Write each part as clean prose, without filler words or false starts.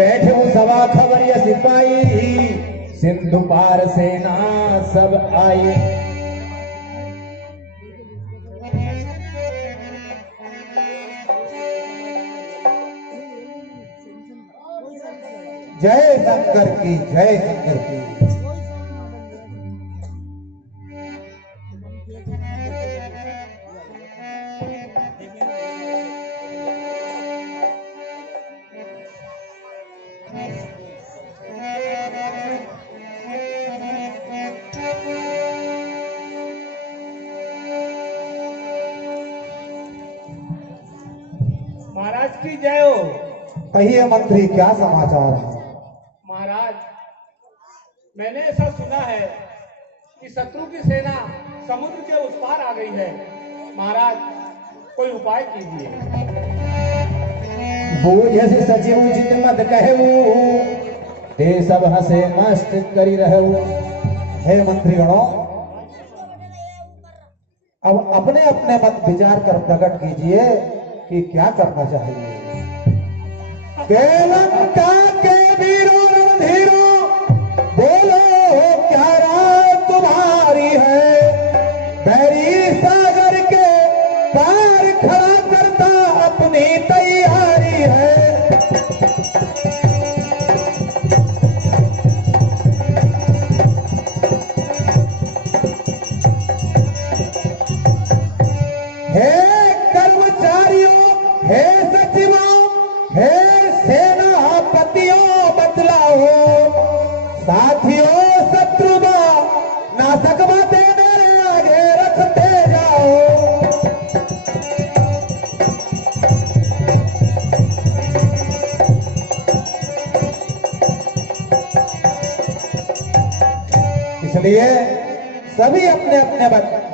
बैठे सवा खबर या सिपाही, सिंधु पार सेना सब आई। जय शंकर की, जय शंकर की। महाराज की जय हो। कहिए मंत्री, क्या समाचार है? महाराज, मैंने ऐसा सुना है कि शत्रु की सेना समुद्र के उस पार आ गई है। महाराज, कोई उपाय कीजिए। बूझ सचिव उचित मत कहू, ते सब हसे मस्त करी रहू। हे मंत्रीगणों, अब अपने अपने मत विचार कर प्रकट कीजिए कि क्या करना चाहिए। लंका के वीरों रणधीरों, बोलो क्या राय तुम्हारी है? बैरी सागर के पार खड़ा करता अपनी तैयारी है। हे कर्मचारियों, हे सचिवों, हे सेनापतियों, बतलाओ। साथियों, शत्रुदा नाशक बातें मेरे आगे रखते जाओ। इसलिए सभी अपने अपने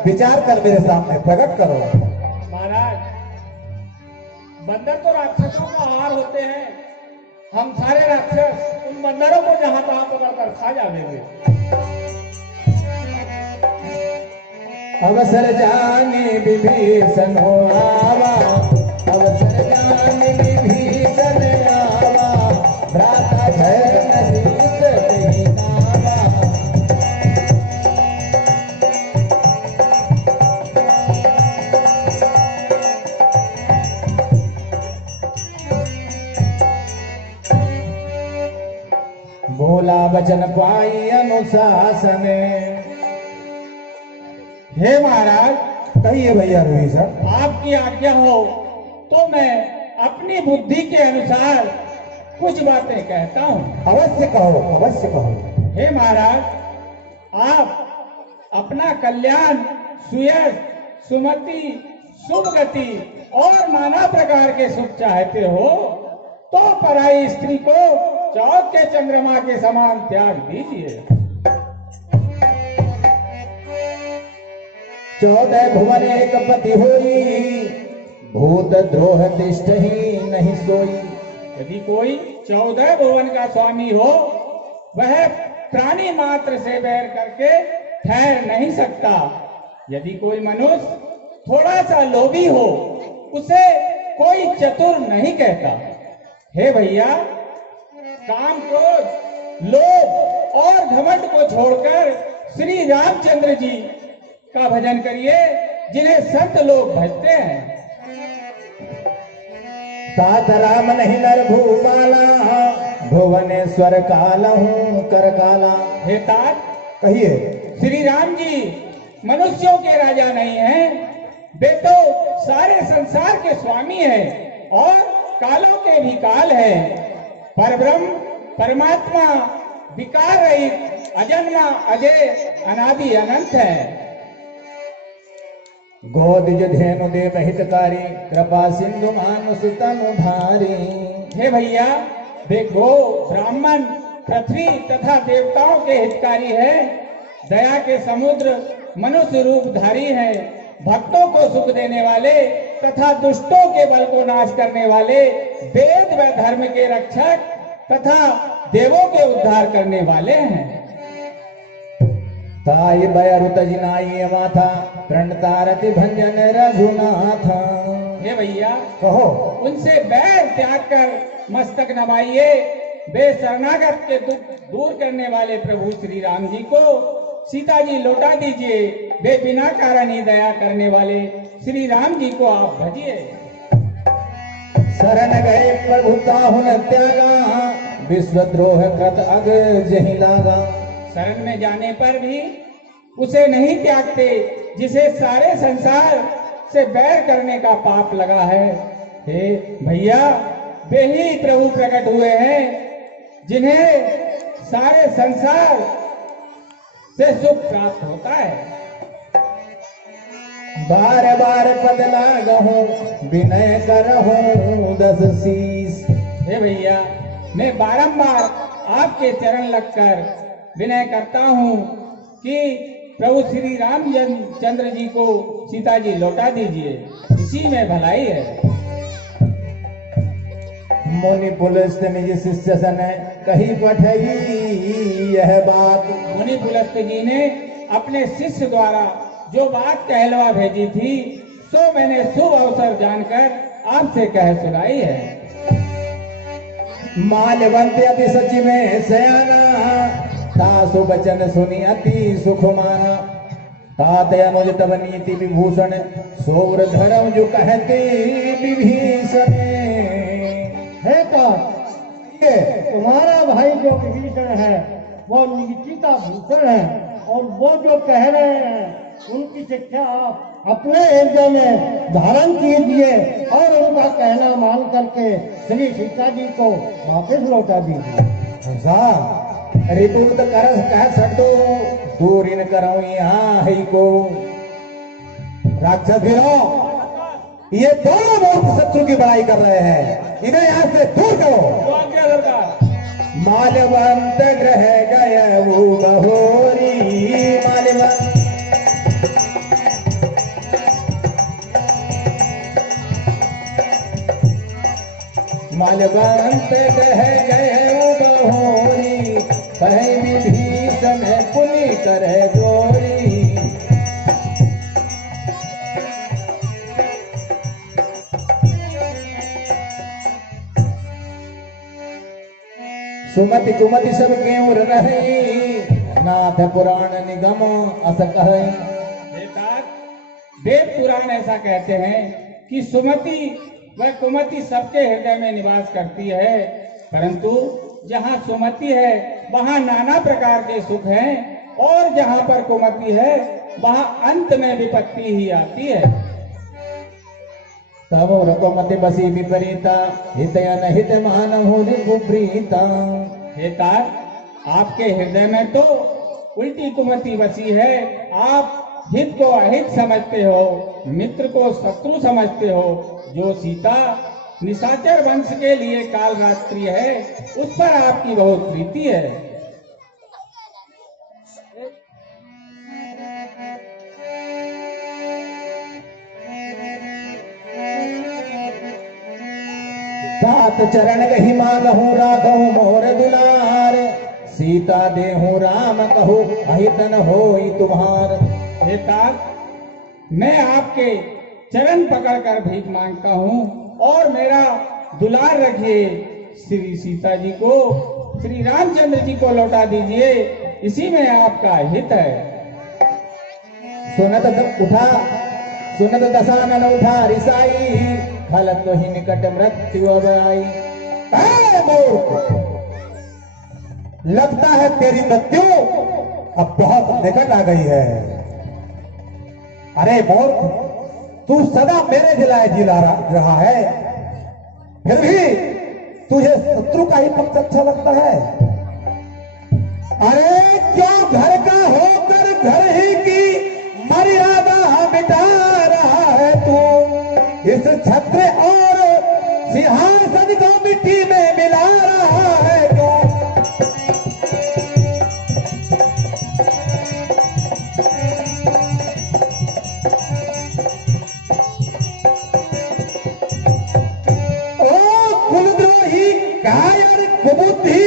विचार कर मेरे सामने प्रकट करो। महाराज, बंदर तो राक्षसों का आहार होते हैं। हम सारे राक्षस उन बंदरों को जहां तहां पकड़कर खा जाएंगे। अवसर जाने विभीषण हो आवा, अवसर जाने विभीषण आवा। भ्राता जय नसीस तेहि नावा। बोला वचन पाई अनुशासन। हे महाराज, कहिए भैया विभीषण। आपकी आज्ञा हो तो मैं अपनी बुद्धि के अनुसार कुछ बातें कहता हूँ। अवश्य कहो, अवश्य कहो। हे महाराज, आप अपना कल्याण, सुयश, सुमति, शुभ गति और नाना प्रकार के सुख चाहते हो तो पराई स्त्री को चौक के चंद्रमा के समान त्याग दीजिए। 14 भुवन एक पति होई, भूत द्रोह तिष्ठ ही नहीं सोई। यदि कोई 14 भुवन का स्वामी हो, वह प्राणी मात्र से बैर करके ठहर नहीं सकता। यदि कोई मनुष्य थोड़ा सा लोभी हो, उसे कोई चतुर नहीं कहता। हे भैया, काम, क्रोध, लोभ और घमंड को छोड़कर श्री रामचंद्र जी का भजन करिए, जिन्हें संत लोग भजते हैं। साथ राम नहीं नर भूपाला, भुवनेश्वर काला हूँ कर काला। हे तात, कहिए। श्री राम जी मनुष्यों के राजा नहीं हैं, वे तो सारे संसार के स्वामी हैं और कालों के भी काल हैं। परब्रह्म परमात्मा विकार रहित, अजन्मा, अजय, अनादि अनंत है। गोदिज धेनु देव हितकारी, कृपा सिंधु मानुष तनुधारी। हे भैया, वे गो, ब्राह्मण, पृथ्वी तथा देवताओं के हितकारी है। दया के समुद्र मनुष्य रूपधारी है। भक्तों को सुख देने वाले तथा दुष्टों के बल को नाश करने वाले, वेद व धर्म के रक्षक तथा देवों के उद्धार करने वाले हैं। ताई बयरुत जिनाई माथा, प्रणतारति भंजन रघुनाथ। हे भैया, कहो। उनसे बैर त्याग कर मस्तक नवाइए वे शरणागत के दुख दूर करने वाले प्रभु श्री राम जी को सीता जी लौटा दीजिए। वे बिना कारण ही दया करने वाले श्री राम जी को आप भजिए। शरण गए प्रभु ताहुन त्यागा, विश्वद्रोह कृत अग जहि लागा। शरण में जाने पर भी उसे नहीं त्यागते जिसे सारे संसार से बैर करने का पाप लगा है। हे भैया, वे ही प्रभु प्रकट हुए हैं जिन्हें सारे संसार से सुख प्राप्त होता है। बार बार पद लागहूं, विनय करहूं दस शीस। हे भैया, मैं बारंबार आपके चरण लगकर विनय करता हूँ कि प्रभु श्री रामचंद्र जी को सीता जी लौटा दीजिए, इसी में भलाई है। मुनि पुलस्त निज शिष्य सन कही पठई यह बात। मुनि पुलस्त जी ने अपने शिष्य द्वारा जो बात कहलवा भेजी थी, सो मैंने शुभ अवसर जानकर आपसे कह सुनाई है। माल्यवंत अति सची में सयाना, तासु बचन सुनी अति सुख माना। तात अनुज तब नीति विभूषण, सौर धर्म जो कहते विभीषण। है ये तुम्हारा भाई जो विभीषण है वो नीति का भूषण है, और वो जो कह रहे हैं उनकी शिक्षा आप अपने हृदय में धारण कीजिए और उनका कहना मान करके श्री सीता जी को वापस लौटा दीजिए। ऋतुत करस कह सटो, दूर इन करो यहाँ है को। राक्षस वीरों, ये दोनों मूर्ख शत्रु की बड़ाई कर रहे हैं, इन्हें यहाँ से दूर करो। माल्यवंत ग्रह गए वो बहोरी, माल्यवंत माल्यवंत ग्रह गए वो बहोरी, कहे विभीषण पुनि करे गोरी। सुमति कुमति सब क्यों रही, नाथ पुराण निगम अस कहे। वेद पुराण ऐसा कहते हैं कि सुमति वह कुमति सबके हृदय में निवास करती है, परंतु जहाँ सुमति है वहाँ नाना प्रकार के सुख हैं, और जहाँ पर कुमति है वहाँ अंत में विपत्ति ही आती है। तब रघुमति बसी विपरीता, हितयन हित मानहु रिपुप्रीता। हे तात, आपके हृदय में तो उल्टी कुमति बसी है। आप हित को अहित समझते हो, मित्र को शत्रु समझते हो। जो सीता निशाचर वंश के लिए काल रात्रि है, उस पर आपकी बहुत प्रीति है। सात चरण गही मांगहूँ राघव मोर दुलार, सीता देहूँ राम कहूँ अहितन होई तुम्हार। हे तात, मैं आपके चरण पकड़कर भीख मांगता हूँ और मेरा दुलार रखिए। श्री सीता जी को, श्री रामचंद्र जी को लौटा दीजिए, इसी में आपका हित है। सुनत उठा, सुनत दशानन उठा रिसाई, खल तो ही निकट मृत्यु अब आई। मूर्ख, लगता है तेरी मृत्यु अब बहुत निकट आ गई है। अरे मूर्ख, तू सदा मेरे जिलाए जिला रहा है, फिर भी तुझे शत्रु का ही पक्ष अच्छा लगता है। अरे क्यों घर का होकर घर ही की मर्यादा मिटा रहा है तू, इस छत्र और सिंहासन को मिट्टी में मिला रहा है तू। कायर कुबुद्धि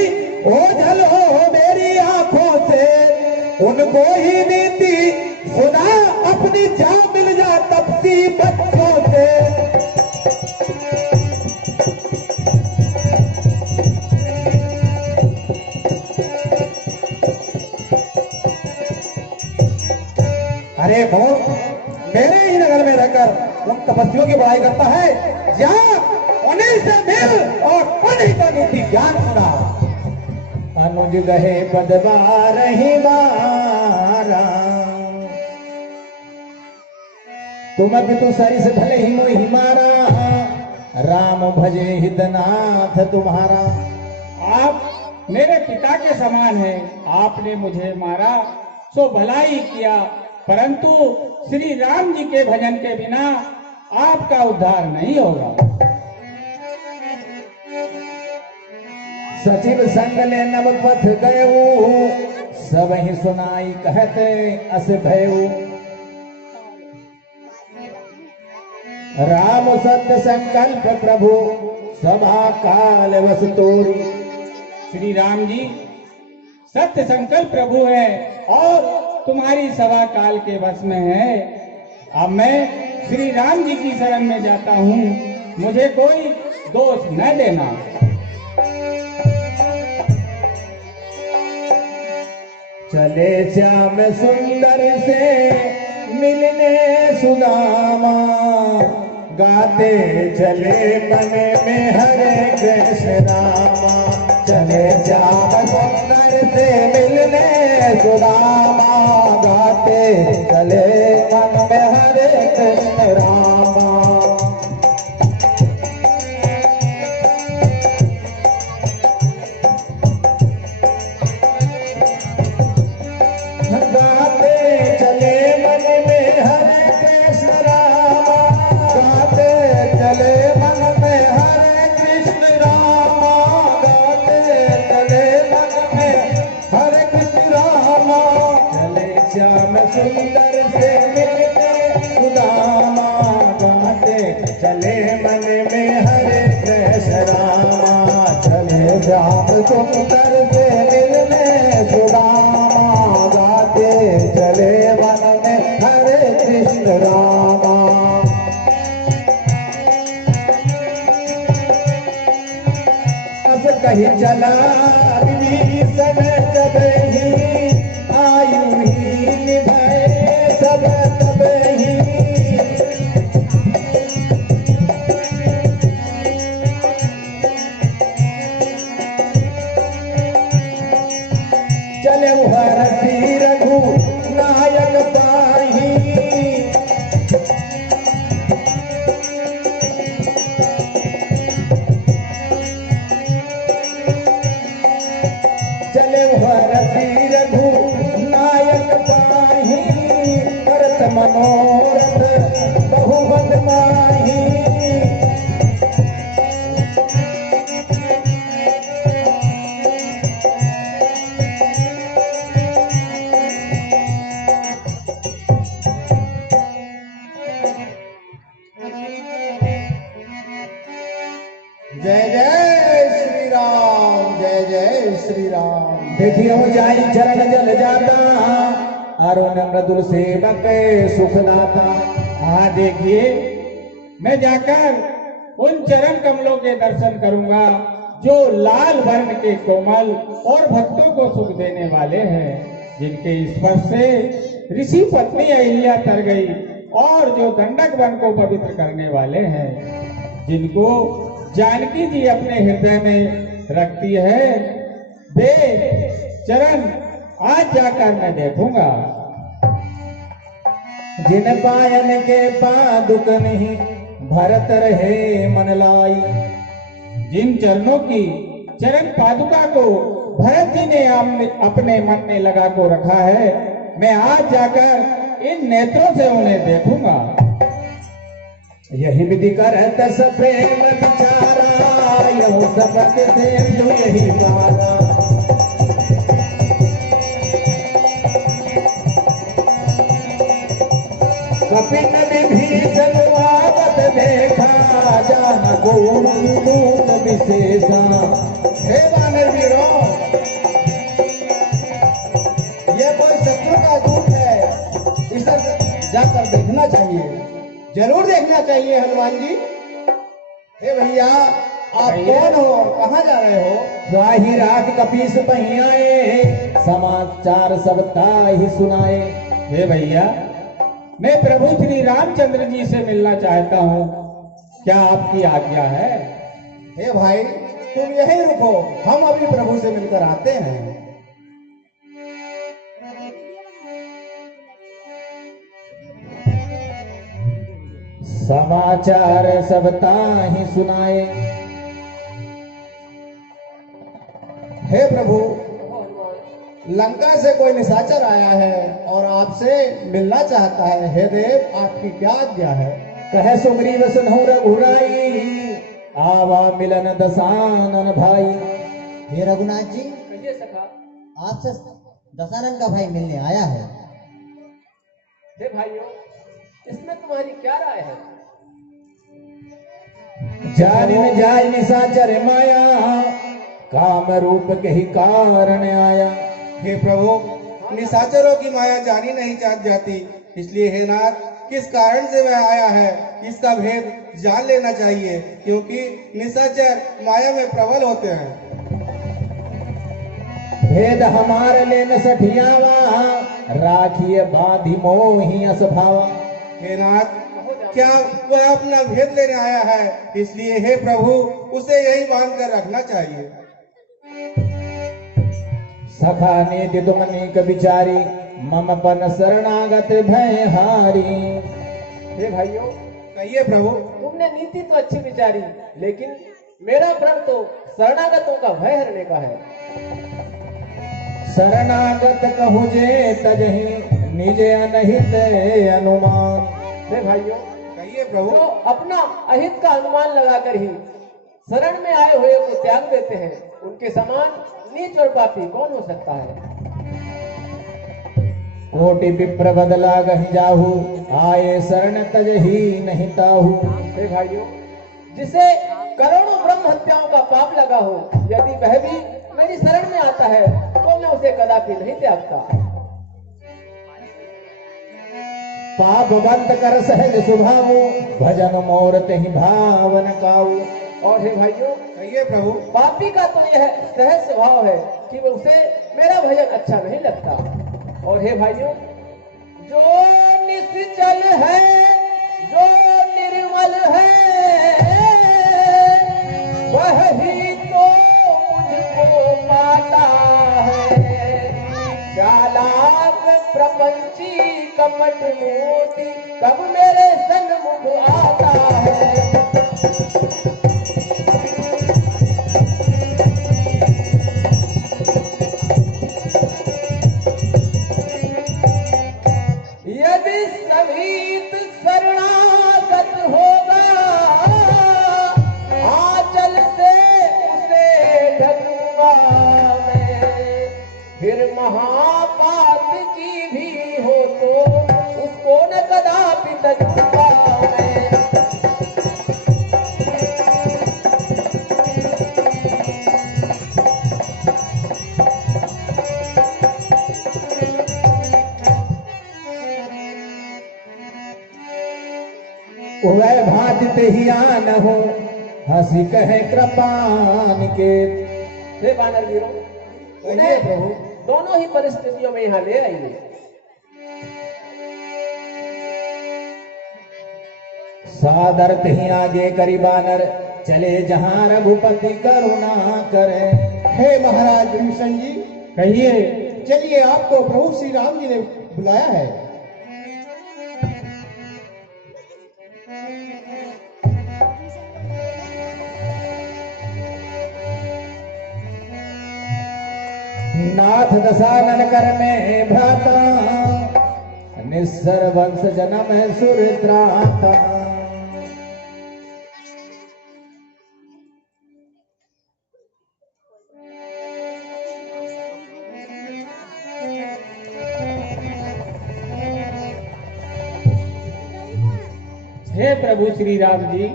ओझल हो मेरी आंखों से, उनको ही नीति सुना अपनी जान मिल जा तपसी बच्चों से। एक ऊंट मेरे ही नगर में रहकर उन तपस्वियों की बड़ाई करता है। जा उन्हीं से मिल और उन्हीं का नीति ज्ञान सुना। अनुज गहे पदवार ही मारा, तुम पितु सरिस भले ही मोहि मारा, राम भजे हितनाथ तुम्हारा। आप मेरे पिता के समान हैं, आपने मुझे मारा सो भलाई किया, परंतु श्री राम जी के भजन के बिना आपका उद्धार नहीं होगा। सचिव संग ले नव पथ गयऊ, सब ही सुनाई कहते अस भयऊ। राम सत्य संकल्प प्रभु, सभा काल वस तोरी। श्री राम जी सत्य संकल्प प्रभु है और तुम्हारी सभा काल के वश में है। अब मैं श्री राम जी की शरण में जाता हूँ, मुझे कोई दोष न देना। चले श्याम सुंदर से मिलने सुदामा, गाते चले मन में हरे कृष्ण रामा। चले श्याम सुंदर से मिलने सुदामा, गाते चले मन में हरे कृष्ण रामा। सुंदर से मिलने सुदामा, गाते चले मन में हरे कृष्ण रामा। चले श्याम सुंदर से मिलने सुदामा, गाते चले मन में हरे कृष्ण रामा। अब कहीं चला विभीषण जब ही आयु ही निभाए सब तब ही। चले हरसी रघु नायक पाही, चले हरसी रघु नायक पाही, करत मनोरथ बहुवत माही। जय जय श्री राम, जय जय श्री राम। देखियो जाई चरण जल जाता, अरुण मृदुल सेवक सुखदाता। हाँ देखिए, मैं जाकर उन चरण कमलों के दर्शन करूंगा जो लाल वर्ण के कोमल और भक्तों को सुख देने वाले हैं, जिनके स्पर्श से ऋषि पत्नी अहिल्या तर गई और जो दंडक वन को पवित्र करने वाले हैं, जिनको जानकी जी अपने हृदय में रखती है, वे चरण आज जाकर मैं देखूंगा। जिन पायन के पादुक नहीं भरत रहे मन लाई, जिन चरणों की चरण पादुका को भरत जी ने अपने मन में लगा को रखा है, मैं आज जाकर इन नेत्रों से उन्हें देखूंगा। यही विधि करत सप्रेम विचारा, यहु सबक से जो यही पारा। कपिन विभीषण आवत देखा, जान दूत विशेषा। हे वानर वीरों, ये कोई शत्रु का दूत है, इसे जाकर देखना चाहिए, जरूर देखना चाहिए हनुमान जी। हे भैया, आप कौन हो, कहाँ जा रहे हो? राही रात कपीस पहियाए, समाचार सबका ही सुनाए। हे भैया, मैं प्रभु श्री रामचंद्र जी से मिलना चाहता हूँ, क्या आपकी आज्ञा है? हे भाई, तुम यहीं रुको, हम अभी प्रभु से मिलकर आते हैं। समाचार सब ताहि सुनाए। हे प्रभु, लंका से कोई निशाचर आया है और आपसे मिलना चाहता है। हे देव, आपकी क्या आज्ञा है? कह सुग्रीव सुनहु रघुराई, आवा मिलन दसानन भाई। हे रघुनाथ जी, कहिए सखा। आपसे दशानन का भाई मिलने आया है। हे भाइयों, इसमें तुम्हारी क्या राय है? जानिन जाय निशाचर माया, काम रूप के ही कारण आया। हे प्रभु, निशाचरों की माया जानी नहीं जाती, इसलिए हे नाथ, किस कारण से वह आया है इसका भेद जान लेना चाहिए, क्योंकि निशाचर माया में प्रबल होते हैं। भेद हमारे ले न सठियावा, राखिए बाधी मोही असभावा। हे नाथ, क्या वह अपना भेद लेने आया है? इसलिए हे प्रभु, उसे यही बांध कर रखना चाहिए। सखा नीति तुम नीक विचारी, मम पन शरणागत भय हारी। हे भाइयों, कहिए प्रभु। तुमने नीति तो अच्छी विचारी, लेकिन मेरा प्रण तो शरणागतों का भय हरने का है। शरणागत कहु जे तजहि, निजे अनहित अनुमान। हे भाइयों, कहिए प्रभु। जो अपना अहित का अनुमान लगाकर ही शरण में आए हुए को त्याग देते हैं, उनके समान नीच और पापी कौन हो सकता है? कोटि विप्र बदला गहि जाहु, आए शरण तजहि नहीं ताहु। हे भाइयों, जिसे करोड़ों ब्रह्म हत्याओं का पाप लगा हो, यदि वह भी मेरी शरण में आता है तो मैं उसे कदापि नहीं त्यागता। पापवंत कर सहज स्वभाव, भजन मोर तेहि भावन काऊ। और हे भाइयों, कहिए प्रभु। पापी का तो यह सहज स्वभाव है कि वो उसे मेरा भजन अच्छा नहीं लगता। और हे भाइयों, जो निश्चल है, जो निर्मल है, वह ही तो मुझको पाता है। चालाक प्रपंची कपट मोती कब मेरे सन्मुख आता है। यदि समीत शरणागत होगा, आंचल से उसे ढकूंगा मैं। फिर महापाप की भी हो तो उसको न कदापि तजूंगा मैं। वह भात तेहियान हो, हंसी कहे कृपान के। हे वानर वीरों, कहिए प्रभु। दोनों ही परिस्थितियों में यहाँ ले आइए। सादर तेहि आगे करी बानर, चले जहां रघुपति करुणा करे। हे महाराज विभीषण जी, कहिए। चलिए, आपको प्रभु श्री राम जी ने बुलाया है। नाथ दशानन कर में भ्राता, निस्सर वंश जन्म है सुरत्राता। हे प्रभु श्री राम जी,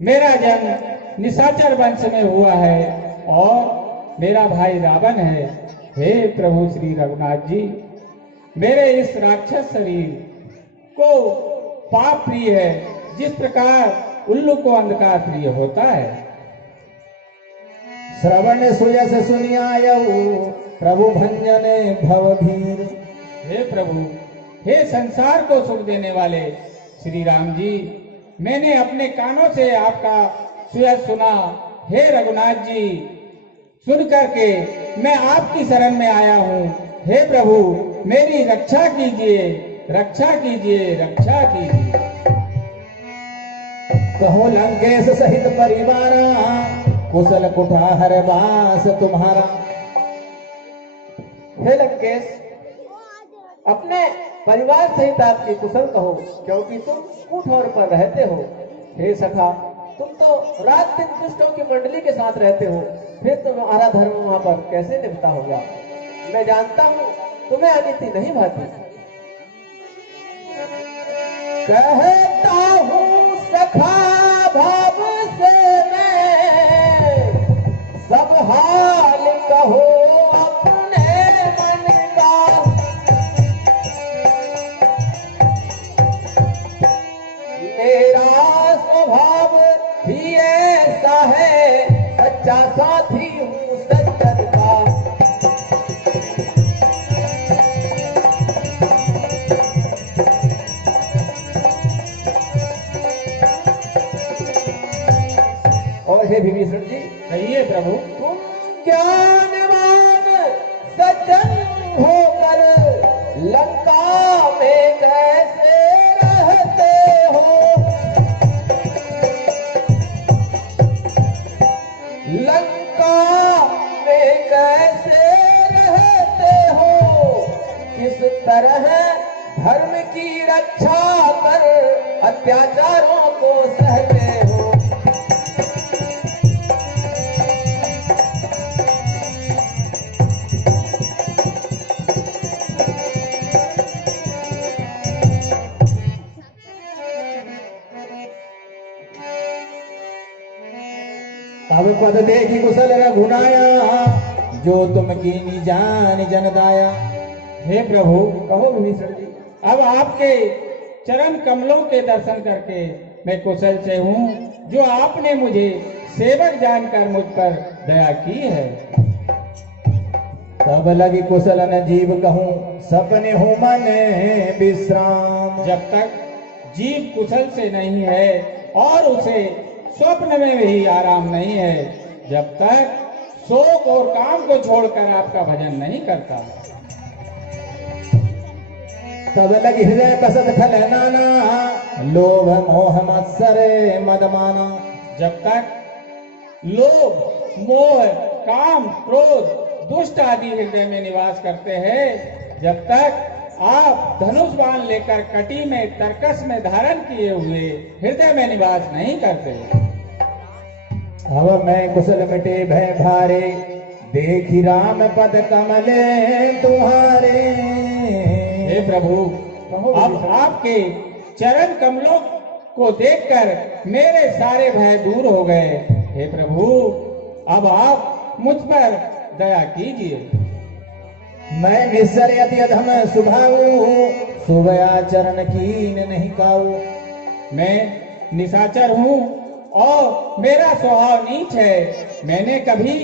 मेरा जन्म निशाचर वंश में हुआ है और मेरा भाई रावण है। हे प्रभु श्री रघुनाथ जी, मेरे इस राक्षस शरीर को पाप प्रिय है, जिस प्रकार उल्लू को अंधकार प्रिय होता है। श्रवण सुयस सुनियायऊ, प्रभु भंजने भवभीर। हे प्रभु, हे संसार को सुख देने वाले श्री राम जी, मैंने अपने कानों से आपका सुयस सुना। हे रघुनाथ जी, सुन करके मैं आपकी शरण में आया हूँ। हे प्रभु, मेरी रक्षा कीजिए, रक्षा कीजिए, रक्षा कीजिए। कहो लंकेश सहित परिवार, कुशल कुठार वास तुम्हारा। हे लंकेश, अपने परिवार सहित आपकी कुशल कहो, क्योंकि तुम कुठौर पर रहते हो। हे सखा, तुम तो रात दिन दुष्टों की मंडली के साथ रहते हो, फिर तुम्हारा धर्म वहां पर कैसे निभता होगा? मैं जानता हूँ तुम्हें अनिति नहीं भाती। कहता हूँ सखा भाव से मैं, सब हाल कहो अपने मन का। मेरा स्वभाव ही ऐसा है, सच्चा साथी हूँ सज्जन का। और हे विभीषण जी, कहिए प्रभु। तुम ज्ञानवान सज्जन होकर लंका में कैसे रहते हो? लंका में कैसे रहते हो? किस तरह धर्म की रक्षा कर अत्याचारों को सहते हो? अब पद देखी कुशल रघुनाया, जो तुम कीनी जान जनदाया। हे प्रभु, कहो विभीषण जी। अब आपके चरण कमलों के दर्शन करके मैं कुशल से हूँ, जो आपने मुझे सेवक जानकर मुझ पर दया की है। तब लगी कुशल न जीव कहूँ, सपने हो मन विश्राम। जब तक जीव कुशल से नहीं है और उसे स्वप्न में भी आराम नहीं है, जब तक शोक और काम को छोड़कर आपका भजन नहीं करता। तब लगी हृदय कसत खल नाना, लोभ मोह मत्सर मदमाना। जब तक लोभ, मोह, काम, क्रोध, दुष्ट आदि हृदय में निवास करते हैं, जब तक आप धनुष बाण लेकर कटी में तरकस में धारण किए हुए हृदय में निवास नहीं करते। अब मैं कुशल मिटे भय भारे, देखी राम पद कमले तुम्हारे। हे प्रभु, अब आपके चरण कमलों को देखकर मेरे सारे भय दूर हो गए। हे प्रभु, अब आप मुझ पर दया कीजिए। मैं निस्सर अति अधम सुभाऊ, सुबह चरण कीन नहीं काऊ। मैं निशाचर हूँ और मेरा स्वभाव नीच है, मैंने कभी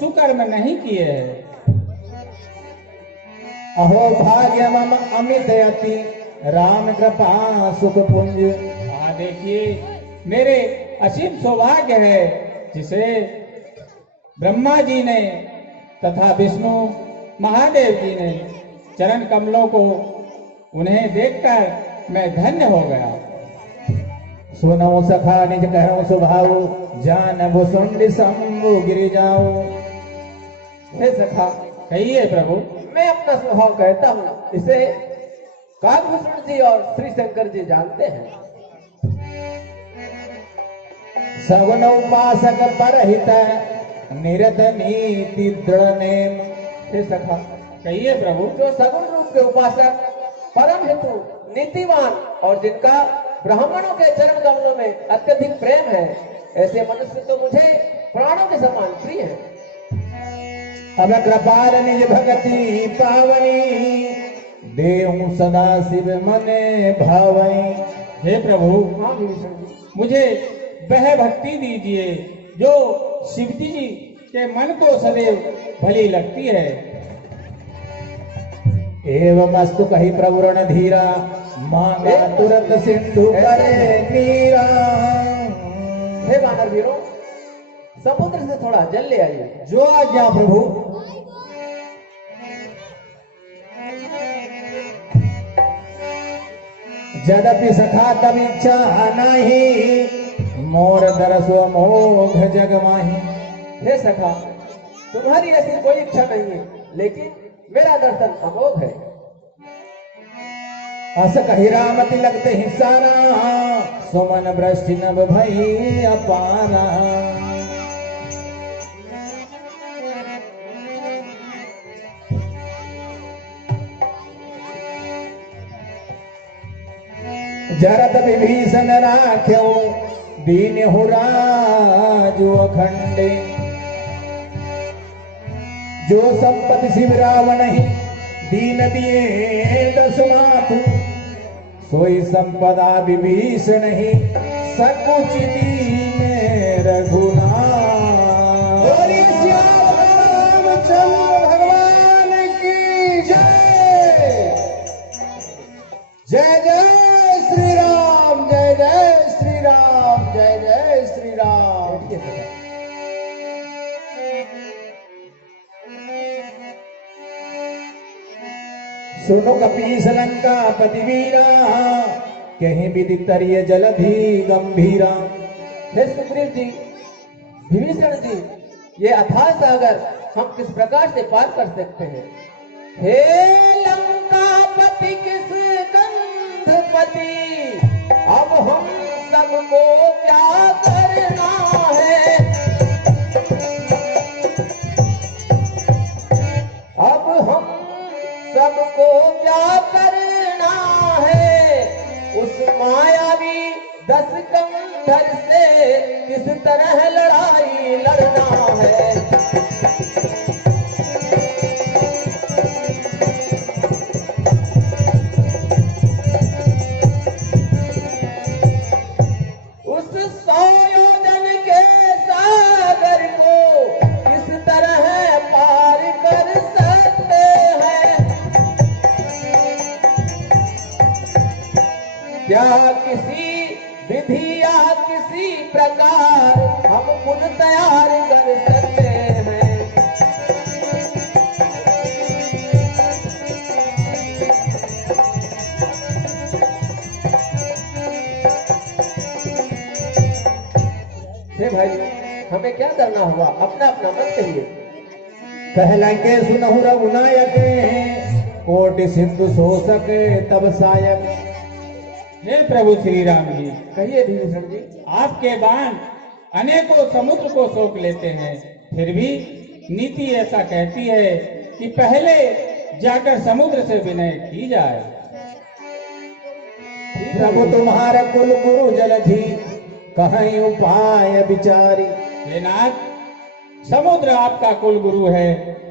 सुकर्म नहीं किए है। अहो भाग्य मम अमित अति, राम कृपा सुख पुंज। देखिए, मेरे असीम सौभाग्य है, जिसे ब्रह्मा जी ने तथा विष्णु महादेव जी ने चरण कमलों को उन्हें देखकर मैं धन्य हो गया। सुनो सखा निज कहो सुभाऊ, जान भुसुंड शंभु गिर जाऊ। हे सखा, कहिए प्रभु। मैं अपना स्वभाव कहता हूँ, इसे काकभूषण जी और श्री शंकर जी जानते हैं। सगुन उपासक परहित, निरत नीति दृढ़ नेम। हे सखा, कहिए प्रभु। जो सगुण रूप के उपासक, परम हेतु नीतिवान और जिनका ब्राह्मणों के चरण कमलों में अत्यधिक प्रेम है, ऐसे मनुष्य तो मुझे प्राणों के समान प्रिय है। अब कृपाल निज भगति पावनी, देहु सदा शिव मने भावई। हे प्रभु, हाँ विभीषण जी, मुझे वह भक्ति दीजिए जो शिवजी जी के मन को सदैव भली लगती है। एवं अस्तु कही प्रवुरण धीरा मांगा तुरंत सिंधु करे नीरा। हे वानर वीरों, समुद्र से थोड़ा जल ले आइए। जो आज्ञा प्रभु। जदपि सखा तब इच्छा नहीं मोर दरस मोघ जग माही। हे सखा, तुम्हारी ऐसी कोई इच्छा नहीं है, लेकिन मेरा दर्शन अमोघ है। अस कही रामति लगते ही सारा सुमन वृष्टि नभ भई अपारा। जरत विभीषण राख्यो दीन हो राजु अखंडे। जो संपत्ति शिव रावण ही दीन दिए दस मातु सोई संपदा विभीषण ही सकुचि दीन रघुनाथ। बोलिए रामचंद्र भगवान की जय। जय जय श्री राम, जय जय श्री राम, जय जय श्री राम। सुनो कपीस लंका पतिवीरा कहीं विदित तरिय जलधि गंभीरा। हे सुग्रीव जी, विभीषण जी, ये अथाह सागर हम किस प्रकार से पार कर सकते हैं? हे लंकापति किस गंधपति, अब हम सबको क्या करना है? अब हम सबको क्या करना है? उस मायावी दस कंधर से किस तरह लड़ाई लड़ना है? उस 100 योजन के सागर को किस तरह पार कर सकते हैं? क्या किसी विधि या किसी प्रकार हम पुल तैयार कर सकते हैं? हे भाई, हमें क्या करना होगा? अपना अपना मत कहिए। कहलंके सुनहु रघुनायक कोटि सिंधु शोषक तब सायक। हे प्रभु श्री राम जी, कहिए विभीषण जी। आपके बाण अनेकों समुद्र को सोख लेते हैं, फिर भी नीति ऐसा कहती है कि पहले जाकर समुद्र से विनय की जाए। प्रभु तुम्हारा कुल गुरु जलधि कहीं उपाय विचारी। हे नाथ, समुद्र आपका कुल गुरु है,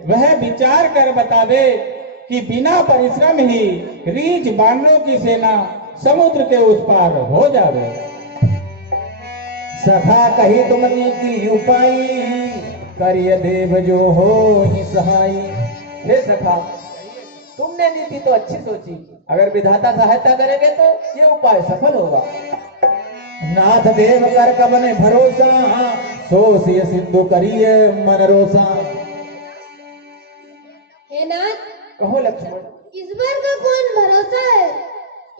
वह विचार कर बता दे कि बिना परिश्रम ही रीछ बानरों की सेना समुद्र के उस पार हो जावे। सखा कही तुम नीति उपाई करिय देव जो हो ही सहाई। हे सखा, तुमने नीति तो अच्छी सोची, अगर विधाता सहायता करेंगे तो ये उपाय सफल होगा। नाथ देव कर कबने भरोसा सोसिय सिंधु करिय मन रोसा। हे नाथ, कहो लक्ष्मण। इस बार का कौन भरोसा है,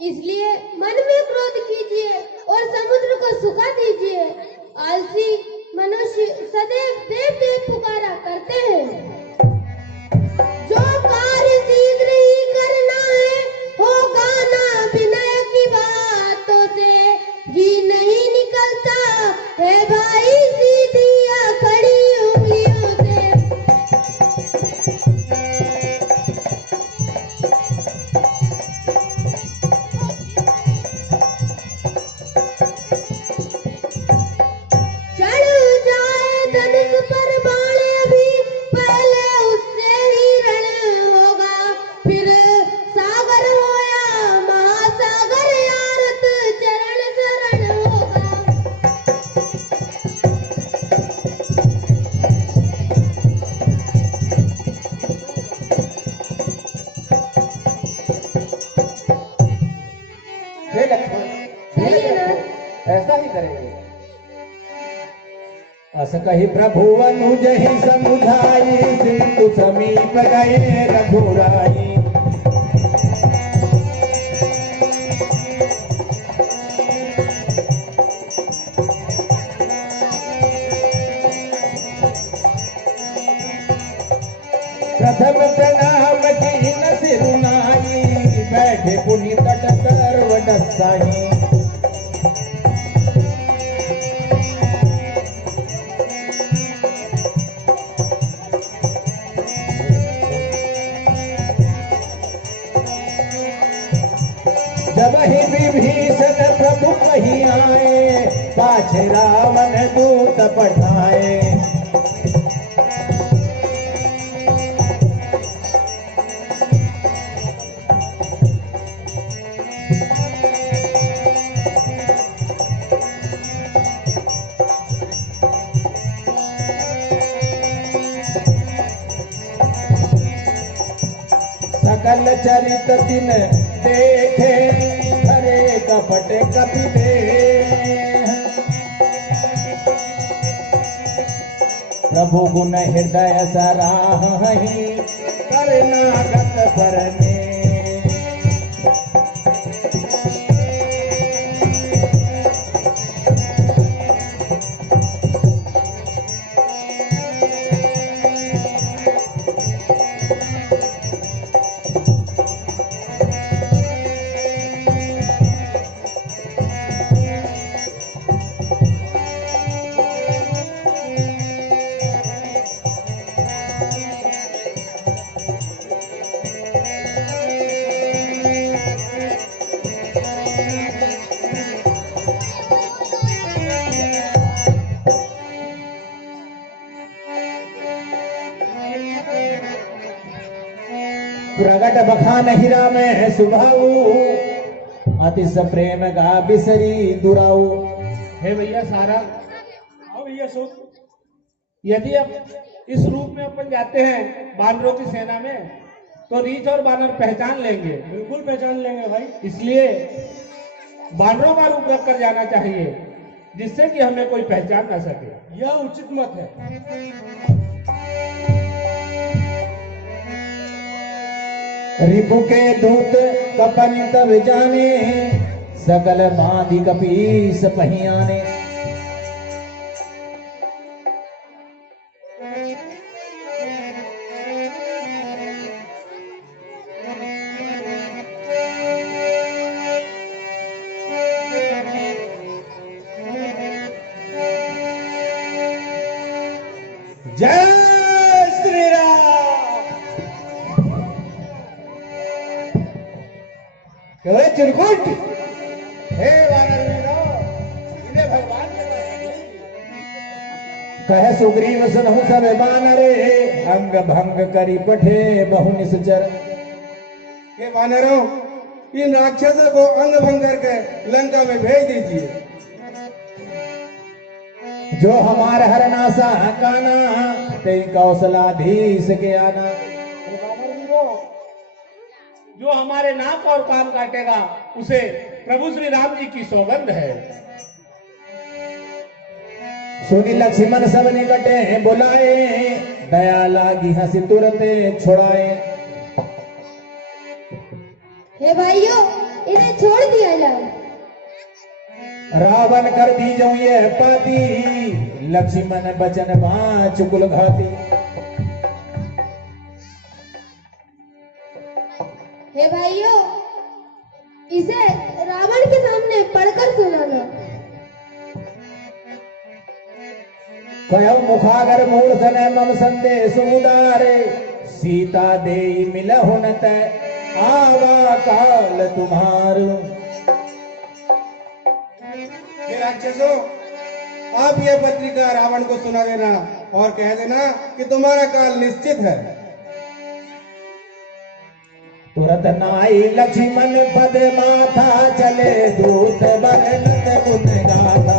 इसलिए मन में क्रोध कीजिए और समुद्र को सुखा दीजिए। आलसी मनुष्य सदैव देव देव पुकारा करते हैं। जो कार्य शीघ्र ही करना है होगा ना विनय की बातों से, जी नहीं निकलता है भाई सीधी या खड़ी उंगलियों से। चढ़ जाए धनुष पर बाण अभी पहले हे लक्ष्मण, सही है नाथ। ऐसा ही करेंगे। अस कही प्रभु अनुज ही समुझाई, सिंधु समीप गए रघुराई। प्रथम प्रणाम की न सिरुनाई, बैठे पुनि तट सर्व डसाई। जब ही विभीषण प्रभु कहीं आए, पाछे रावण दूत पठाए। सकल चरित दिन देखे, हरे कपट कपि देह। प्रभु गुण हृदय सराहि, करनागत परने। प्रगट बखान हीरा में सुभाऊ, अतिश प्रेम गा बिसरी दुराऊ। हे भैया सारा, आओ भैया सुन। यदि अब इस रूप में अपन जाते हैं बानरों की सेना में, तो रीछ और बानर पहचान लेंगे। बिल्कुल पहचान लेंगे भाई। इसलिए बानरों का रूप रख कर जाना चाहिए, जिससे कि हमें कोई पहचान न सके। यह उचित मत है। रिपु के दूत कपन तब जाने, सकल बांधि कपीस पहियाने। जय श्री राम। कहे चिरकुट, हे वानर वीरो, इन्हें भगवान के पास कह सुग्रीव सुनहु सब बानरे, अंग भंग करी पठे बहु निश्चर। हे वानरों, इन राक्षसों को अंग भंग करके लंका में भेज दीजिए। जो हमारे हरनासा काना, ते कौशलाधीश के आना। जो हमारे नाक और कान काटेगा, उसे प्रभु श्री राम जी की सौगंध है। सुनी लक्ष्मण सब निकटे बुलाए, दया लागी हंसी तुरते छुड़ाए। हे भाइयों, इन्हें छोड़ दिया जाए। रावण कर दी जो ये पाती, लक्ष्मण बचन बाँच कुल घाती। हे भाइयों, इसे रावण के सामने पढ़कर सुनाना। कहो मुखागर मूल सने मम संदेश उदारे, सीता दे मिलहु न तै आवा काल तुम्हारू। हे राक्षसों, आप यह पत्रिका रावण को सुना देना और कह देना कि तुम्हारा काल निश्चित है। तुरत नाई लक्ष्मण पद माथा, चले दूत बरनत गुण गाथा।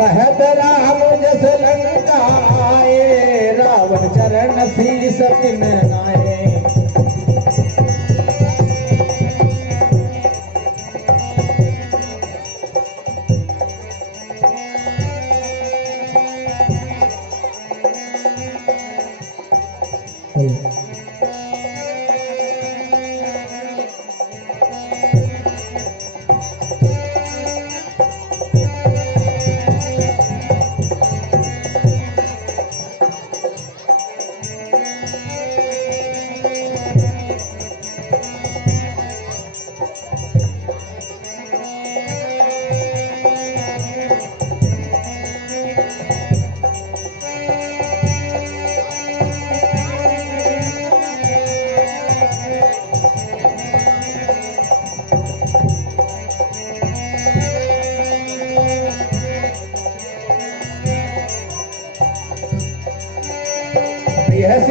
कहत राम जस लंकाए, रावण चरण शीस तिन नाए।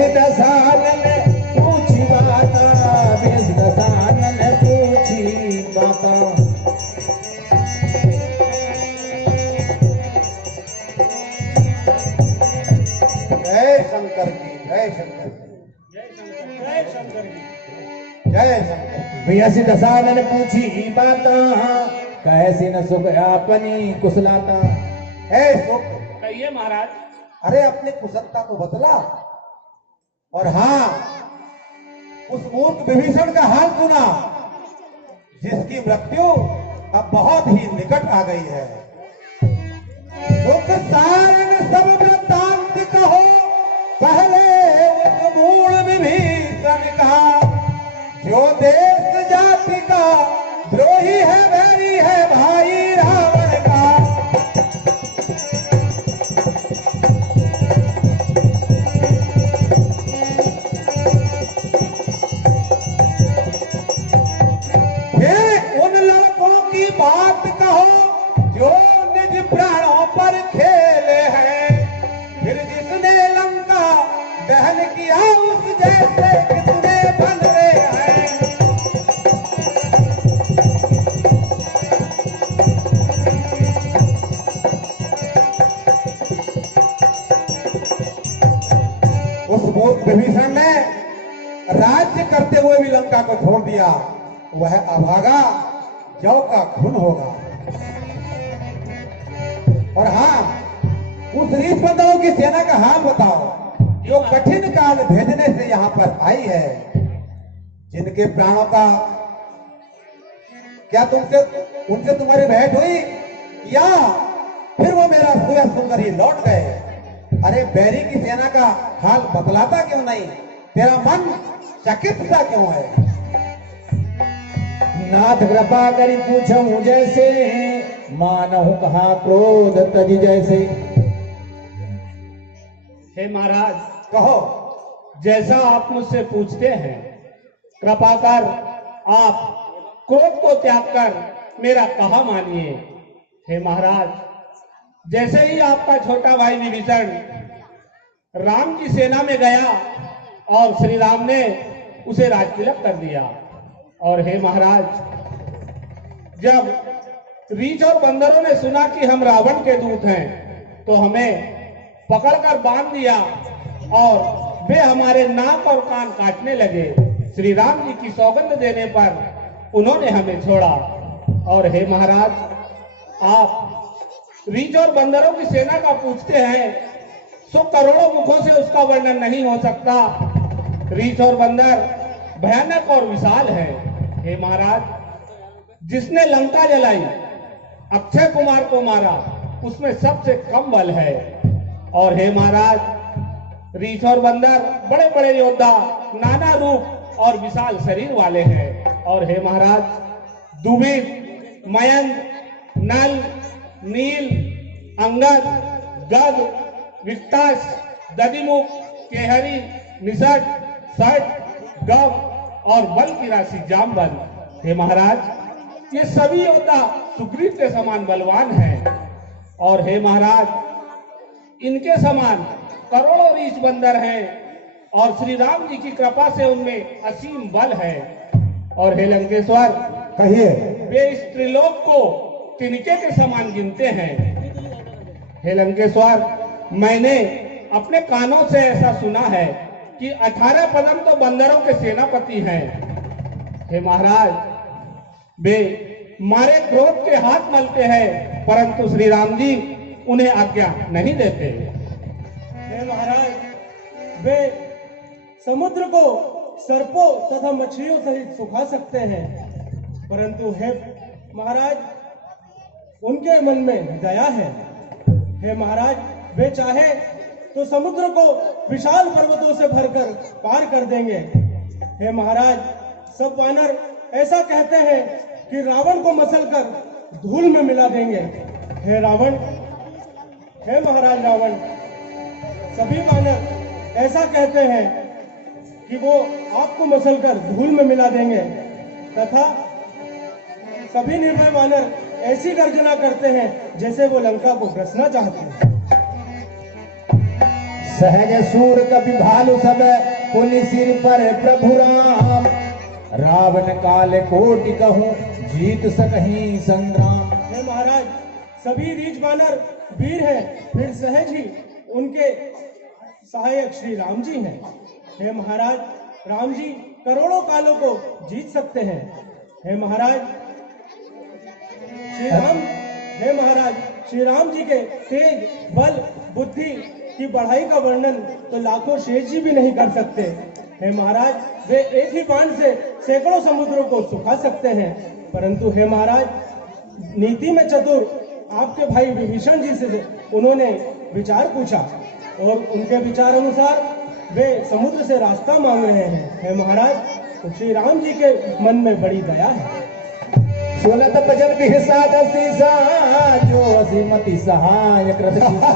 दसानन पूछी बाता, दसानन पूछी बाता। जय शंकर की, जय शंकर की, जय शंकर की। जय शंकर। बेहसी दसानन पूछी बाता, कैसी न सुख अपनी कुशलाता। है सुख, कहिए महाराज। अरे अपनी कुशलता को बतला। और हाँ, उस मूर्ख विभीषण का हाल सुना, जिसकी मृत्यु अब बहुत ही निकट आ गई है। दुख सारण सब वृत्तांत कहो, पहले उस मूल विभीषण का। जो देश जाति का द्रोही है, वैरी है भाई रावण का। फिर उन लड़कों की बात कहो, जो निज प्राणों पर खेले हैं। फिर जिसने लंका दहन किया, उस जैसे कितने बन रहे हैं। उस मूर्ख विभीषण ने राज्य करते हुए भी लंका को छोड़ दिया। वह अभागा जौ का खून होगा। और हाँ, उस रीछ बंदरों की सेना का हाल बताओ, जो कठिन काल भेजने से यहाँ पर आई है। जिनके प्राणों का क्या उनसे तुम्हारी भेंट हुई, या फिर वो मेरा सुबह सुंदर ही लौट गए। अरे बैरी की सेना का हाल बतलाता क्यों नहीं? तेरा मन चकित सा क्यों है? नाथ कृपा करी पूछूं जैसे, मानहु कहा क्रोध तज जैसे। हे महाराज, कहो। जैसा आप मुझसे पूछते हैं, कृपा कर आप क्रोध को त्याग कर मेरा कहा मानिए। हे महाराज, जैसे ही आपका छोटा भाई विभीषण राम की सेना में गया और श्री राम ने उसे राजतिलक कर दिया। और हे महाराज, जब रीछ और बंदरों ने सुना कि हम रावण के दूत हैं, तो हमें पकड़कर बांध दिया और वे हमारे नाक और कान काटने लगे। श्री राम जी की सौगंध देने पर उन्होंने हमें छोड़ा। और हे महाराज, आप रीछ और बंदरों की सेना का पूछते हैं, सो करोड़ों मुखों से उसका वर्णन नहीं हो सकता। रीछ और बंदर भयानक और विशाल है। हे महाराज, जिसने लंका जलाई, अक्षय कुमार को मारा, उसमें सबसे कम बल है। और हे महाराज, रीछ और बंदर बड़े बड़े योद्धा, नाना रूप और विशाल शरीर वाले हैं। और हे महाराज, दुबिर, मयंक, नल, नील, अंगद, गद, विक्तास, दधिमुख, केहरी, निषद, सट, गव और बल की राशि जामबल। हे महाराज, ये सभी योद्धा सुग्रीव के समान बलवान हैं। और हे महाराज, इनके समान करोड़ों रीछ बंदर हैं और श्री राम जी की कृपा से उनमें असीम बल है। और हे लंकेश्वर, कहिए। वे इस त्रिलोक को तिनके के समान गिनते हैं। हे लंकेश्वर, मैंने अपने कानों से ऐसा सुना है कि 18 पदम तो बंदरों के सेनापति हैं। हे महाराज, वे मारे क्रोध के हाथ मलते हैं, परंतु श्री राम जी उन्हें आज्ञा नहीं देते। हे महाराज, वे समुद्र को सर्पों तथा मछलियों सहित सुखा सकते हैं, परंतु हे महाराज, उनके मन में दया है। हे महाराज, वे चाहे तो समुद्र को विशाल पर्वतों से भरकर पार कर देंगे। हे महाराज, सब वानर ऐसा कहते हैं कि रावण को मसलकर धूल में मिला देंगे। हे रावण, हे महाराज रावण, सभी वानर ऐसा कहते हैं कि वो आपको मसलकर धूल में मिला देंगे, तथा सभी निर्भय वानर ऐसी गर्जना करते हैं जैसे वो लंका को ग्रसना चाहते हैं। सहज सूर कपि भालु सब पुनि सिर पर प्रभु राम, रावण काल कोटि कहूँ जीत सकहीं संग्राम। हे महाराज, सभी रीछ वानर वीर हैं, फिर सहज ही उनके सहायक श्री राम जी हैं। हे महाराज, राम जी करोड़ों कालों को जीत सकते हैं। हे महाराज, हे महाराज, श्री राम जी के तेज, बल, बुद्धि की बढ़ाई का वर्णन तो लाखों शेष जी भी नहीं कर सकते। हे महाराज, वे एक ही बाण से सैकड़ों समुद्रों को सुखा सकते हैं, परंतु हे महाराज, नीति में चतुर आपके भाई विभीषण जी से उन्होंने विचार पूछा और उनके विचार अनुसार वे समुद्र से रास्ता मांग रहे हैं। हे महाराज, तो श्री राम जी के मन में बड़ी दया है। सुनत भजन बिहसा दसीसा, जो असीमति सहाय कृत कीसा।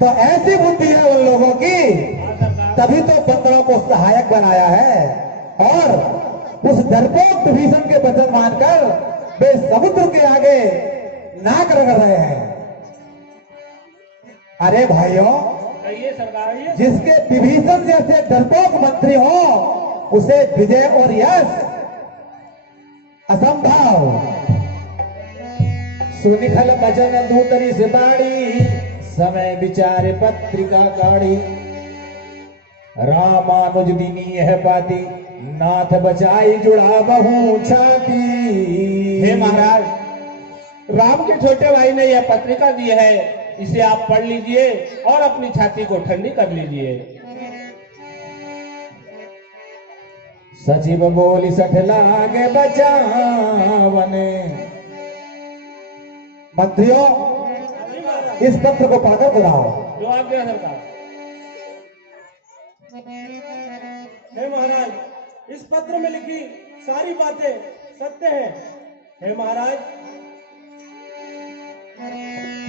तो ऐसी बुद्धि है उन लोगों की, तभी तो बंदरों को सहायक बनाया है, और उस डरपोक विभीषण के वचन मानकर वे समुद्र के आगे नाक रगड़ रहे हैं। अरे भाइयों, सरदार, जिसके विभीषण जैसे डरपोक मंत्री हो, उसे विजय और यश असंभव। सुनिखल भजन दूतरी से बाणी, समय विचारे पत्रिका काढ़ी। रामानुज दीनी यह पाती, नाथ बचाई जुड़ा बहु छाती। हे महाराज, राम के छोटे भाई ने यह पत्रिका दी है, इसे आप पढ़ लीजिए और अपनी छाती को ठंडी कर लीजिए। सचिव बोली सठ लागे बचावन। मंत्रियों, इस पत्र को पढ़कर बुलाओ। जो आज्ञा सरकार। हे महाराज, इस पत्र में लिखी सारी बातें सत्य हैं। हे महाराज,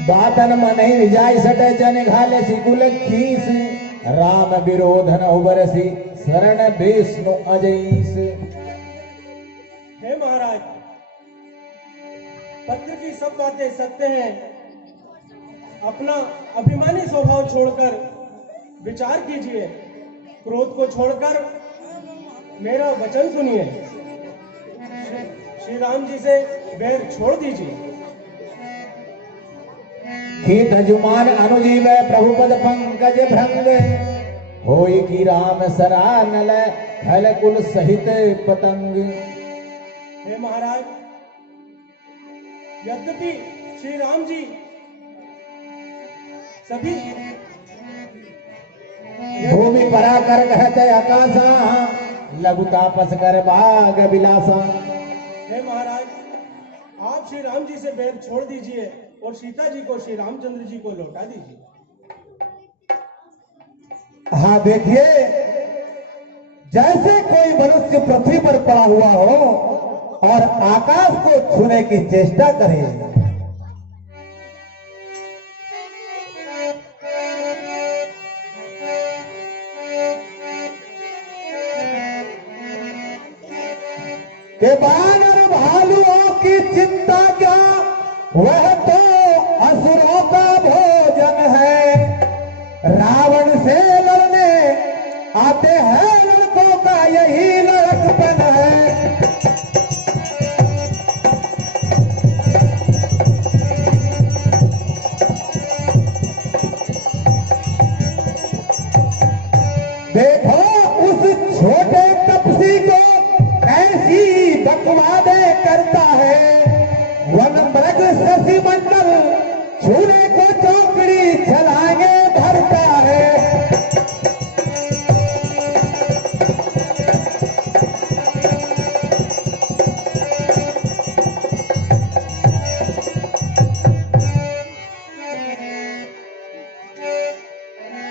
बातन मन ही जाय सटे जन घाले सी कुल खीस, राम विरोधन उबरसी शरण विष्णु अजईस। हे महाराज, पत्र की सब बातें सत्य हैं। अपना अभिमानी स्वभाव छोड़कर विचार कीजिए, क्रोध को छोड़कर मेरा वचन सुनिए। श्री राम जी से बैर छोड़ दीजिए। की तजुमान अनुजीव प्रभु पद पंकज भ्रंग, होई की राम सरानल खल कुल सहित पतंग। हे महाराज, यद्यपि श्री राम जी सभी भूमि पराकर कहते आकाशा, लघु तापस कर बाग विलासा। हे महाराज, आप श्री राम जी से बैर छोड़ दीजिए और सीता जी को श्री रामचंद्र जी को लौटा दीजिए। हाँ, देखिए, जैसे कोई मनुष्य पृथ्वी पर पड़ा हुआ हो और आकाश को छूने की चेष्टा करे, के बानर भालुओं की चिंता क्या, वह तो असुरों का भोजन है। रावण से लड़ने आते हैं लड़कों का यही लड़कपन है।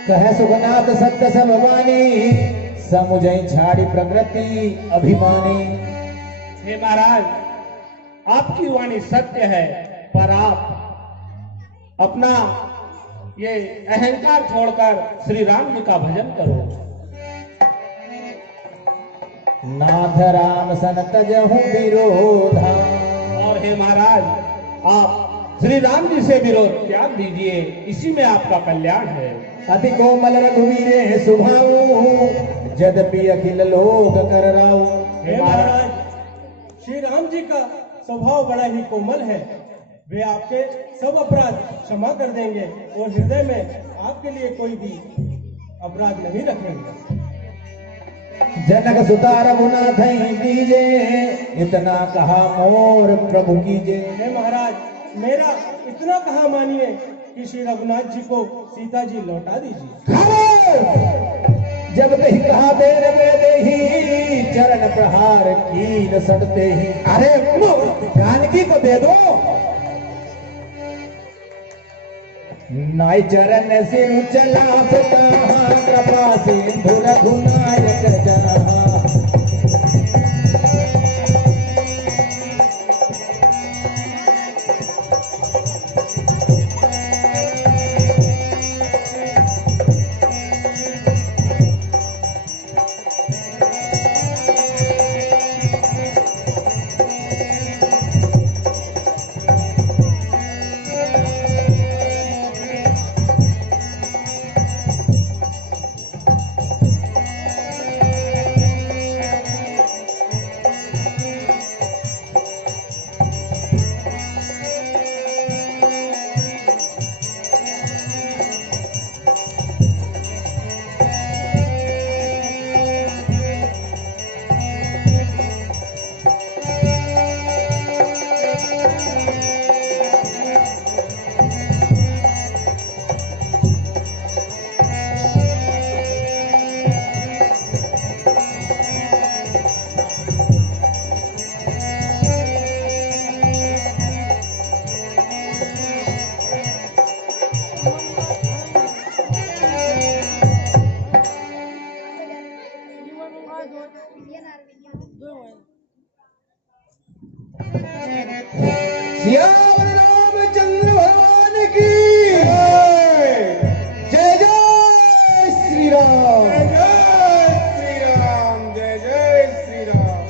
कह सुखनाथ सत्य सब वाणी, समुझई छाड़ी प्रकृति अभिमानी। हे महाराज, आपकी वाणी सत्य है, पर आप अपना ये अहंकार छोड़कर श्री राम जी का भजन करो। नाथ राम सन तजहु विरोधा। और हे महाराज, आप श्री राम जी से विरोध त्याग दीजिए, इसी में आपका कल्याण है। अति कोमल रघुवीरे सुभाऊ, यद्यपि अखिल लोक कर राऊ। हे महाराज, श्री राम जी का स्वभाव बड़ा ही कोमल है। वे आपके सब अपराध क्षमा कर देंगे और हृदय में आपके लिए कोई भी अपराध नहीं रखेंगे। जनक सुता रघुनाथ दीजे, इतना कहा मोर प्रभु कीजे। हे महाराज, मेरा इतना कहा मानिए कि श्री रघुनाथ जी को सीता जी लौटा दीजिए। जब कही कहा देर ही, चरण प्रहार कीन सड़ते ही। अरे जानकी को दे दो। नाई चरण से चला पिता, कृपा सिंधु रघुनायक जहाँ। श्याम रामचंद्र भगवान की जय जय श्री राम। जय श्री राम, जय जय श्री राम।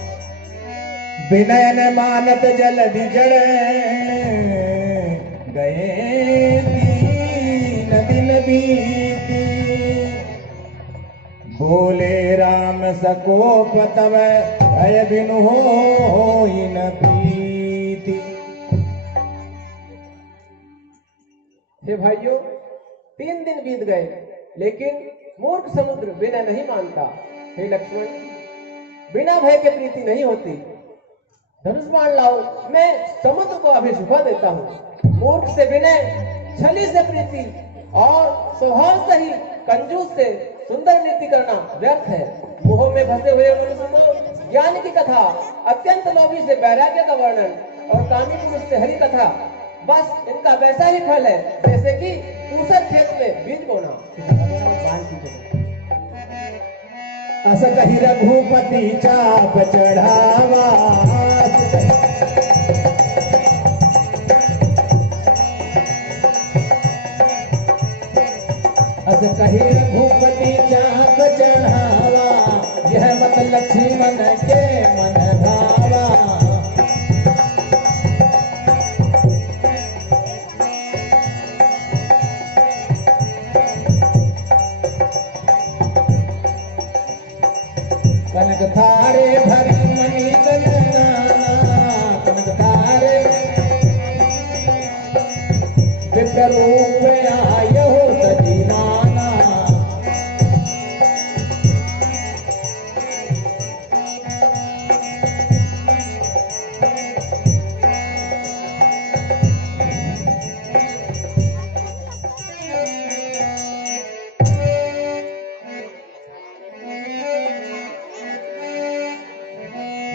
विनयन मानत जलधि जड़ गए, तीन दिन बीती। बोले राम सकोप तब भय बिनु होई न प्रीति। हे भाइयों, 3 दिन बीत गए, लेकिन मूर्ख समुद्र विनय नहीं मानता। हे लक्ष्मण, बिना भय के प्रीति नहीं होती। धनुष बाण लाओ, मैं समुद्र को अभी सुखा देता हूँ। मूर्ख से विनय, छली से प्रीति और स्वभाव से ही कंजूस से सुंदर नीति करना व्यर्थ है। मोह में फंसे हुए मनुष्य को ज्ञान की कथा, अत्यंत लोभी से वैराग्य का वर्णन और कामी पुरुष से हरि कथा, बस इनका वैसा ही फल है जैसे कि ऊसर खेत में बीज बोना। अस कही रघुपति चाप चढ़ावा, अस कही रघुपति चाप चढ़ावा। यह मत लक्ष्मण के मन भावा। कनक थारे भरी मणि कंगना, कनक थारे विप्र रूप आयो सजीवाना।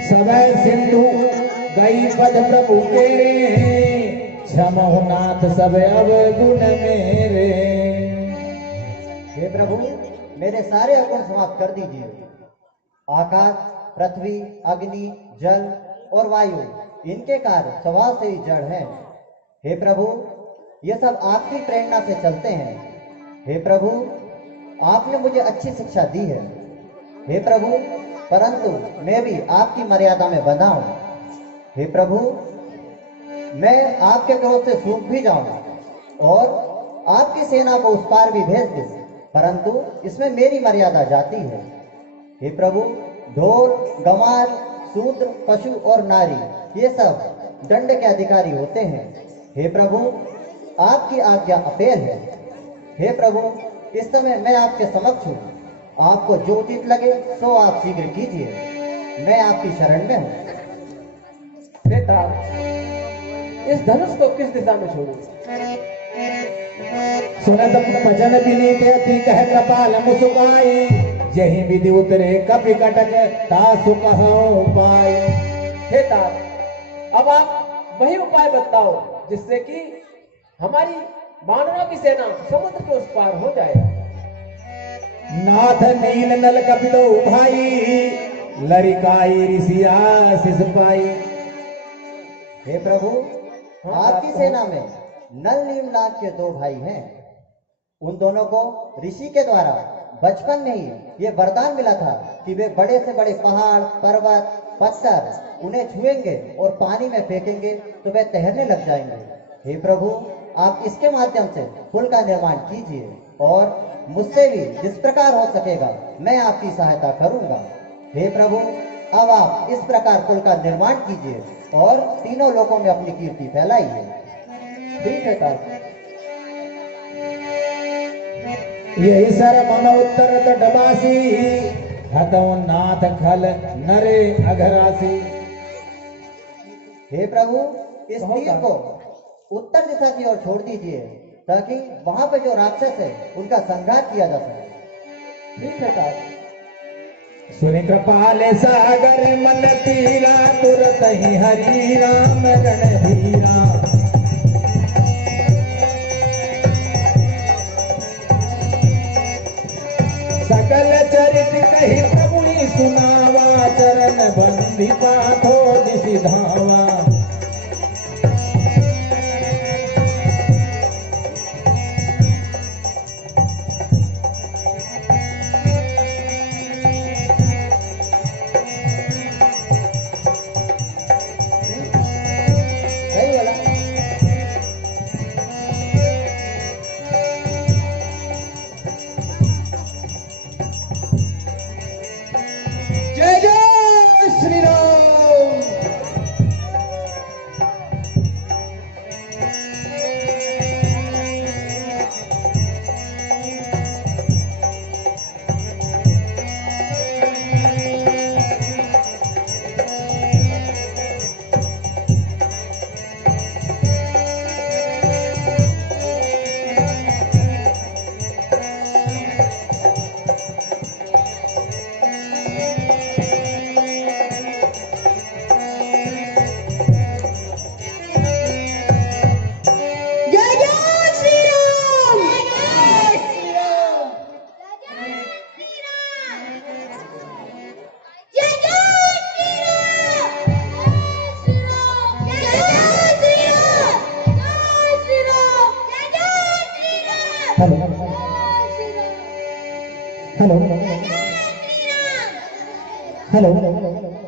सवै सिंधु गई पद प्रभु तेरे, क्षमहु नाथ सब अवगुण मेरे। हे प्रभु, मेरे सारे अवगुण समाप्त कर दीजिए। आकाश, पृथ्वी, अग्नि, जल और वायु, इनके कार्य स्वभाव से ही जड़ हैं। हे प्रभु, ये सब आपकी प्रेरणा से चलते हैं। हे प्रभु, आपने मुझे अच्छी शिक्षा दी है। हे प्रभु, परंतु मैं भी आपकी मर्यादा में बंधा हूं। हे प्रभु, मैं आपके क्रोध से सूख भी जाऊं और आपकी सेना को उस पार भी भेज दूं, परंतु इसमें मेरी मर्यादा जाती है। हे प्रभु, ढोल, गंवार, शूद्र, पशु और नारी, ये सब दंड के अधिकारी होते हैं। हे प्रभु, आपकी आज्ञा अपेल है। हे प्रभु, इस समय मैं आपके समक्ष हूँ। आपको जो उचित लगे सो आप शीघ्र कीजिए। मैं आपकी शरण में हूँ। बेटा, इस धनुष को किस दिशा में छोड़ूं? सुनत भजन विनीत अति कह कपाल मुसुकाई, जही विधि उतरे कपि कटक तासु कहूं पाई। हे तात, अब आप वही उपाय बताओ जिससे कि हमारी वानरों की सेना समुद्र के उस पार हो जाए। नाथ नील नल कपिलो भाई, लरिकाई ऋषि आशीष पाई। हे प्रभु, आपकी सेना में नल नील नाग के दो भाई हैं। उन दोनों को ऋषि के द्वारा बचपन में ही ये वरदान मिला था कि वे बड़े से बड़े पहाड़, पर्वत, पत्थर उन्हें छुएंगे और पानी में फेंकेंगे तो वे तैरने लग जाएंगे। हे प्रभु, आप इसके माध्यम से पुल का निर्माण कीजिए और मुझसे भी जिस प्रकार हो सकेगा मैं आपकी सहायता करूंगा। हे प्रभु, अब आप इस प्रकार पुल का निर्माण कीजिए और तीनों लोकों में अपनी कीर्ति फैलाइए। ठीक है तात। यही सर मम उत्तर तटवासी, हतौ नाथ खल नरे अघरासी। हे प्रभु, इस तीर को उत्तर दिशा की ओर छोड़ दीजिए ताकि वहां पे जो राक्षस है उनका संहार किया जा सके। ठीक है तात। सुनि कृपाल सागर मन तीरा, तुरत ही हरि राम गणधीरा। सकल चरित कही प्रभु सुनावा, चरण बंदी पाथो दिशि धावा। सही बोला। जय जय श्री राम। जय जय श्री राम। जय श्री राम। जय जय श्री राम। जय जय श्री राम। जय श्री राम। जय जय श्री राम। हेलो जय श्री राम। हेलो जय श्री राम। हेलो।